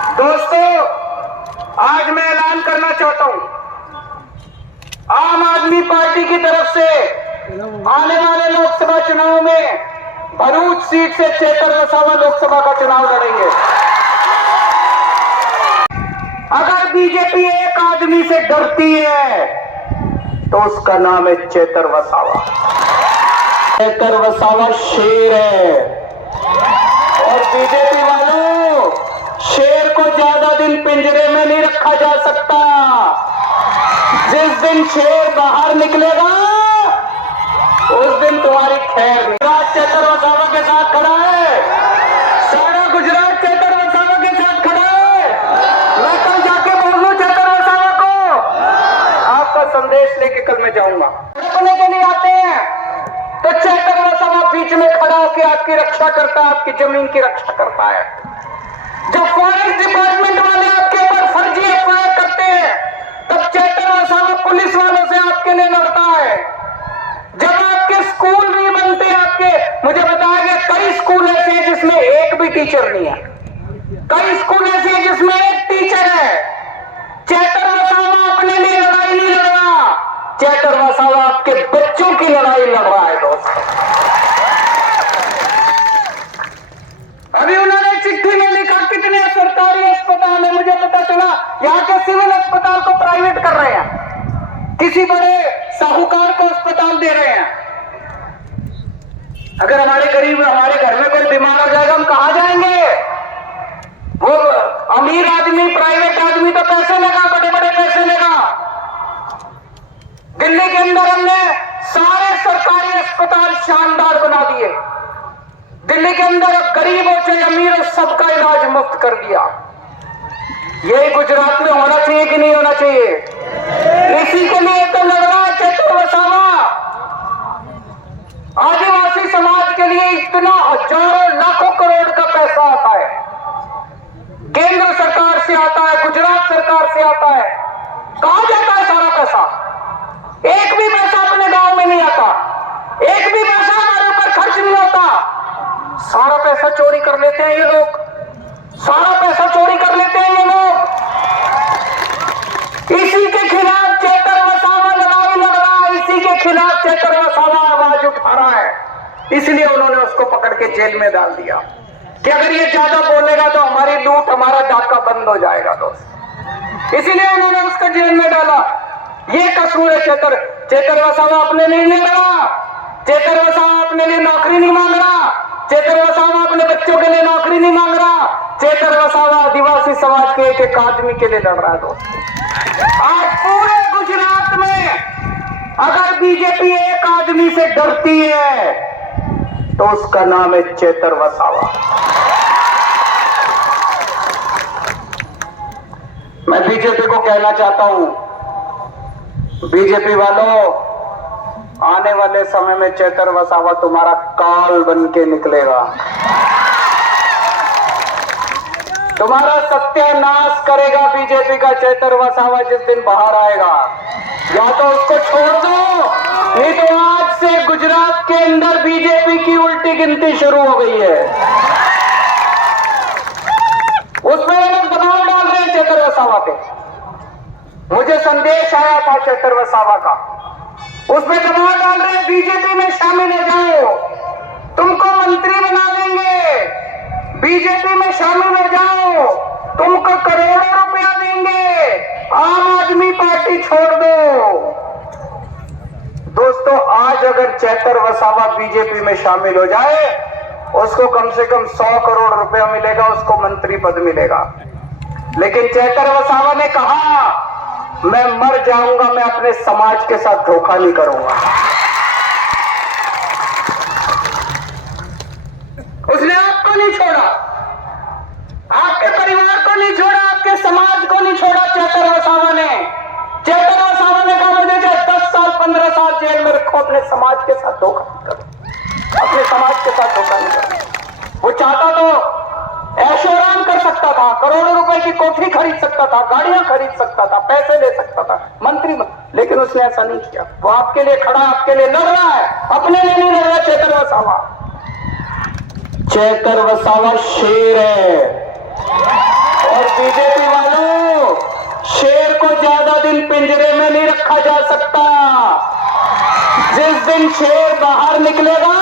दोस्तों, आज मैं ऐलान करना चाहता हूं, आम आदमी पार्टी की तरफ से आने वाले लोकसभा चुनाव में भरूच सीट से चेतर वसावा लोकसभा का चुनाव लड़ेंगे। अगर बीजेपी एक आदमी से डरती है तो उसका नाम है चेतर वसावा। चेतर वसावा शेर है और बीजेपी वालों, शेर को ज्यादा दिन पिंजरे में नहीं रखा जा सकता। जिस दिन शेर बाहर निकलेगा उस दिन तुम्हारी खैर नहीं। गुजरात चेतर वसावा के साथ खड़ा है, सारा गुजरात चेतर वसावा के साथ खड़ा है। मैं कल जाके बोल दूं चेतर वसावा को, आपका संदेश लेके कल मैं जाऊंगा। रोकने के लिए आते हैं तो चेतर वसावा बीच में खड़ा होकर आपकी रक्षा करता है, आपकी जमीन की रक्षा करता है। जब फॉरेस्ट डिपार्टमेंट वाले आपके ऊपर फर्जी एफआईआर करते हैं तब चेतर वसावा पुलिस वालों से आपके लिए लड़ता है। जब आपके स्कूल नहीं बनते, आपके मुझे बताया गया कई स्कूल ऐसे हैं जिसमें एक भी टीचर नहीं है, कई स्कूल ऐसे हैं जिसमें एक टीचर है। चेतर वसावा अपने लिए लड़ाई नहीं लड़ रहा, चेतर वसावा आपके बच्चों की लड़ाई लड़ रहा है। दोस्तों, अभी उन्होंने चिट्ठी में लिखा कितने सरकारी अस्पताल है, मुझे पता चला यहाँ के सिविल अस्पताल को प्राइवेट कर रहे हैं, किसी बड़े साहूकार को अस्पताल दे रहे हैं। अगर हमारे गरीब, हमारे घर में कोई बीमार हो जाएगा, हम कहां जाएंगे? वो अमीर आदमी, प्राइवेट आदमी तो पैसे लेगा, बड़े बड़े पैसे लेगा। दिल्ली के अंदर हमने सारे सरकारी अस्पताल शानदार बना दिए। दिल्ली के अंदर गरीब हो चाहे अमीर हो, सबका इलाज मुफ्त कर दिया। यही गुजरात में होना चाहिए कि नहीं होना चाहिए? इसी के लिए तो लड़ रहा है चेतर वसावा। आदिवासी समाज के लिए इतना हजारों लाखों करोड़ का पैसा आता है, केंद्र सरकार से आता है, गुजरात सरकार से आता है। कहां जाता है सारा पैसा? एक भी पैसा अपने गांव में नहीं आता, एक भी पैसा हमारे ऊपर खर्च नहीं होता। सारा पैसा चोरी कर लेते हैं ये लोग, सारा पैसा चोरी कर लेते हैं ये लोग। इसी के खिलाफ चेतर वसावा लड़ाई लड़ रहा है, इसी के खिलाफ चेतर वसावा आवाज उठा रहा है। इसलिए उन्होंने उसको पकड़ के जेल में डाल दिया कि अगर ये ज्यादा बोलेगा तो हमारी लूट, हमारा डाका बंद हो जाएगा। दोस्त, इसीलिए उन्होंने उसको जेल में डाला। ये कसूर है चेतर वसावा अपने लिए नहीं लड़ा, चेतर वसावा अपने लिए नौकरी नहीं मांग रहा, चेतर वसावा अपने बच्चों के लिए नौकरी नहीं मांग रहा, चेतर वसावा आदिवासी समाज के एक एक आदमी के लिए लड़ रहा है। दोस्तों, आज पूरे गुजरात में अगर बीजेपी एक आदमी से डरती है तो उसका नाम है चेतर वसावा। मैं बीजेपी को कहना चाहता हूं, बीजेपी वालों, आने वाले समय में चेतर वसावा तुम्हारा काल बन के निकलेगा, तुम्हारा सत्यानाश करेगा बीजेपी का चेतर वसावा जिस दिन बाहर आएगा। या तो उसको छोड़ दो, नहीं तो आज से गुजरात के अंदर बीजेपी की उल्टी गिनती शुरू हो गई है। उसमें ये लोग दबाव डाल रहे हैं चेतर वसावा पे। मुझे संदेश आया था चेतर वसावा का, उसमें दबाव डाल रहे हैं बीजेपी में शामिल हो जाओ, तुमको मंत्री बना देंगे, बीजेपी में शामिल हो जाओ, तुमको करोड़ों रुपया देंगे, आम आदमी पार्टी छोड़ दो। दोस्तों, आज अगर चेतर वसावा बीजेपी में शामिल हो जाए, उसको कम से कम 100 करोड़ रुपया मिलेगा, उसको मंत्री पद मिलेगा। लेकिन चेतर वसावा ने कहा मैं मर जाऊंगा, मैं अपने समाज के साथ धोखा नहीं करूंगा। उसने आपको नहीं छोड़ा, आपके परिवार को नहीं छोड़ा, आपके समाज को नहीं छोड़ा। चेतर वसावा ने कहा मुझे 10 साल 15 साल जेल में रखो, अपने समाज के साथ धोखा नहीं करो, अपने समाज के साथ धोखा नहीं करो। वो चाहता तो ऐशो आराम कर सकता था, करोड़ों रुपए की कोठी खरीद सकता था, गाड़ियां खरीद सकता था, पैसे ले सकता था, मंत्री लेकिन उसने ऐसा नहीं किया। वो आपके लिए खड़ा, आपके लिए लड़ रहा है, अपने लिए नहीं लड़ रहा। चेतर वसावा शेर है और बीजेपी वालों, शेर को ज्यादा दिन पिंजरे में नहीं रखा जा सकता। जिस दिन शेर बाहर निकलेगा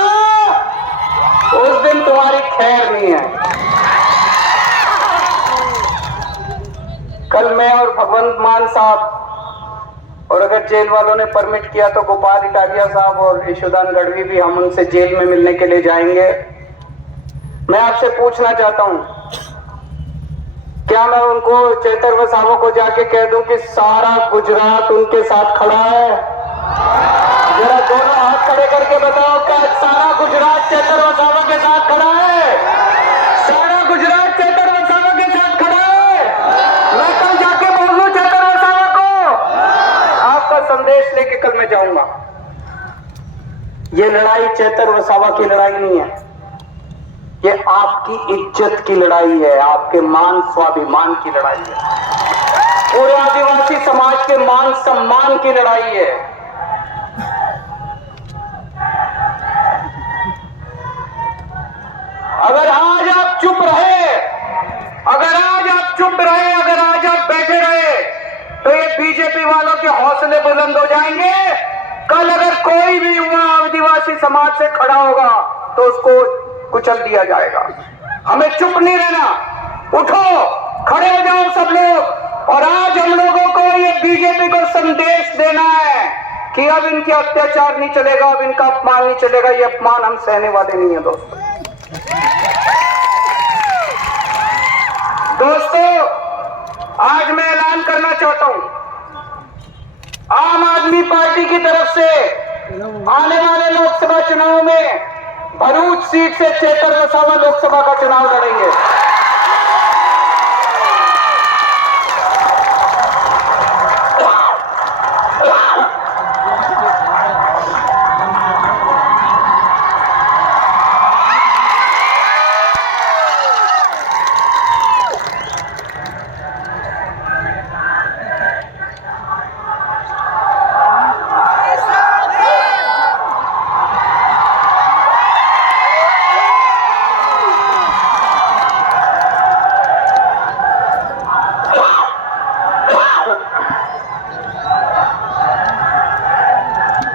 उस दिन तुम्हारी खैर नहीं है। कल मैं और भगवंत मान साहब, और अगर जेल वालों ने परमिट किया तो गोपाल इटालिया साहब और यशोदान गढ़वी भी, हम उनसे जेल में मिलने के लिए जाएंगे। मैं आपसे पूछना चाहता हूं, क्या मैं उनको, चेतर वसावा को जाके कह दूं कि सारा गुजरात उनके साथ खड़ा है? जरा दोनों हाथ खड़े करके बताओ, क्या सारा गुजरात चेतर वसावा के साथ खड़ा है? सारा गुजरात चेतर वसावा के साथ खड़ा है? मैं कल जाके बोलूं चेतर वसावा को, आपका संदेश लेके कल मैं जाऊंगा। ये लड़ाई चेतर वसावा की लड़ाई नहीं है, ये आपकी इज्जत की लड़ाई है, आपके मान स्वाभिमान की लड़ाई है, पूरे आदिवासी समाज के मान सम्मान की लड़ाई है। अगर आज आप चुप रहे, अगर आज आप चुप रहे, अगर आज आप बैठे रहे, तो ये बीजेपी वालों के हौसले बुलंद हो जाएंगे। कल अगर कोई भी युवा आदिवासी समाज से खड़ा होगा तो उसको कुचल दिया जाएगा। हमें चुप नहीं रहना, उठो, खड़े हो जाओ सब लोग। और आज हम लोगों को ये बीजेपी को संदेश देना है कि अब इनके अत्याचार नहीं चलेगा, अब इनका अपमान नहीं चलेगा। ये अपमान हम सहने वाले नहीं है दोस्तों। आज मैं ऐलान करना चाहता हूं, आम आदमी पार्टी की तरफ से आने वाले लोकसभा चुनाव में भरूच सीट से चेतर वसावा लोकसभा का चुनाव लड़ेंगे।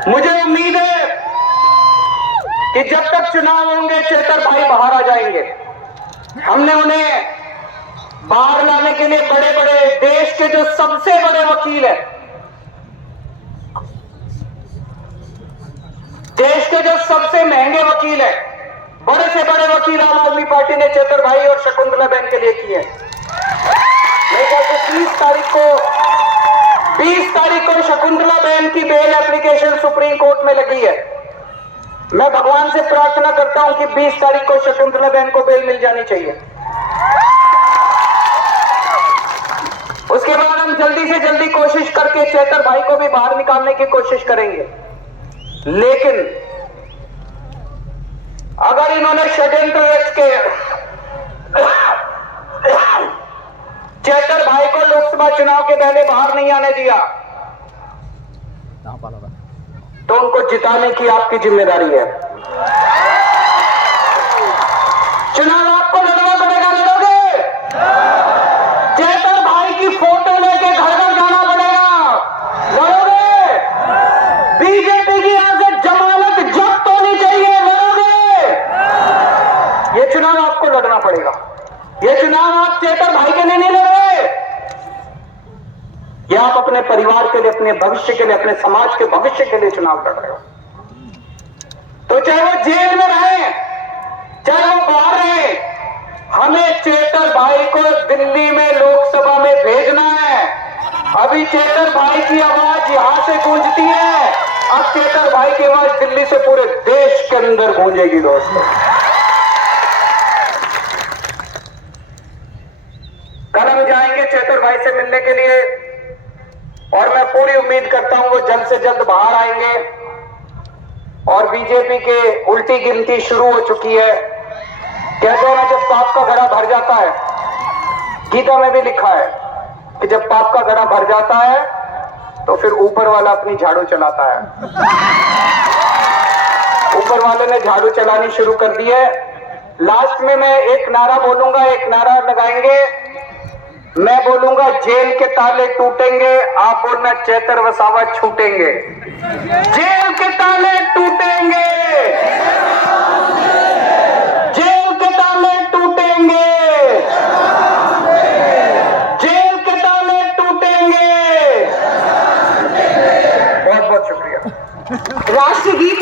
मुझे उम्मीद है कि जब तक चुनाव होंगे चेतर भाई बाहर आ जाएंगे। हमने उन्हें बाहर लाने के लिए बड़े बड़े देश के जो सबसे बड़े वकील हैं, देश के जो सबसे महंगे वकील हैं, बड़े से बड़े वकील आम आदमी पार्टी ने चेतर भाई और शकुंतला बहन के लिए किए। मेरे ख्याल से 20 तारीख को शकुंतला बहन की बेल एप्लीकेशन सुप्रीम कोर्ट में लगी है। मैं भगवान से प्रार्थना करता हूं कि 20 तारीख को शकुंतला बहन को बेल मिल जानी चाहिए। उसके बाद हम जल्दी से जल्दी कोशिश करके चेतर भाई को भी बाहर निकालने की कोशिश करेंगे। लेकिन अगर इन्होंने षड्यंत्र रच के चेतर भाई को लोकसभा चुनाव के पहले बाहर नहीं आने दिया तो उनको जिताने की आपकी जिम्मेदारी है। चुनाव आपको लड़ना पड़ेगा, लड़ोगे? चेतर भाई की फोटो लेके घर घर जाना पड़ेगा, लड़ोगे? बीजेपी की यहां से जमानत जब्त होनी चाहिए, लड़ोगे? ये चुनाव आपको लड़ना पड़ेगा। ये चुनाव आप चेतर भाई के लिए नहीं लड़ रहे, ये आप अपने परिवार के लिए, अपने भविष्य के लिए, अपने समाज के भविष्य के लिए चुनाव लड़ रहे हो। तो चाहे वो जेल में रहे, चाहे वो बाहर रहे, हमें चेतर भाई को दिल्ली में लोकसभा में भेजना है। अभी चेतर भाई की आवाज यहां से गूंजती है, अब चेतर भाई की आवाज दिल्ली से पूरे देश के अंदर गूंजेगी दोस्तों। कल हम जाएंगे चेतर भाई से मिलने के लिए और मैं पूरी उम्मीद करता हूं वो जल्द से जल्द बाहर आएंगे। और बीजेपी के उल्टी गिनती शुरू हो चुकी है। कहते हैं ना, जब पाप का घड़ा भर जाता है, गीता में भी लिखा है कि जब पाप का घड़ा भर जाता है तो फिर ऊपर वाला अपनी झाड़ू चलाता है। ऊपर वाले ने झाड़ू चलानी शुरू कर दी है। लास्ट में मैं एक नारा बोलूंगा, एक नारा लगाएंगे, मैं बोलूंगा जेल के ताले टूटेंगे, आप बोलना चेतर वसावा छूटेंगे। जेल के ताले टूटेंगे, जेल के ताले टूटेंगे, जेल के ताले टूटेंगे। बहुत बहुत शुक्रिया। राष्ट्रगीत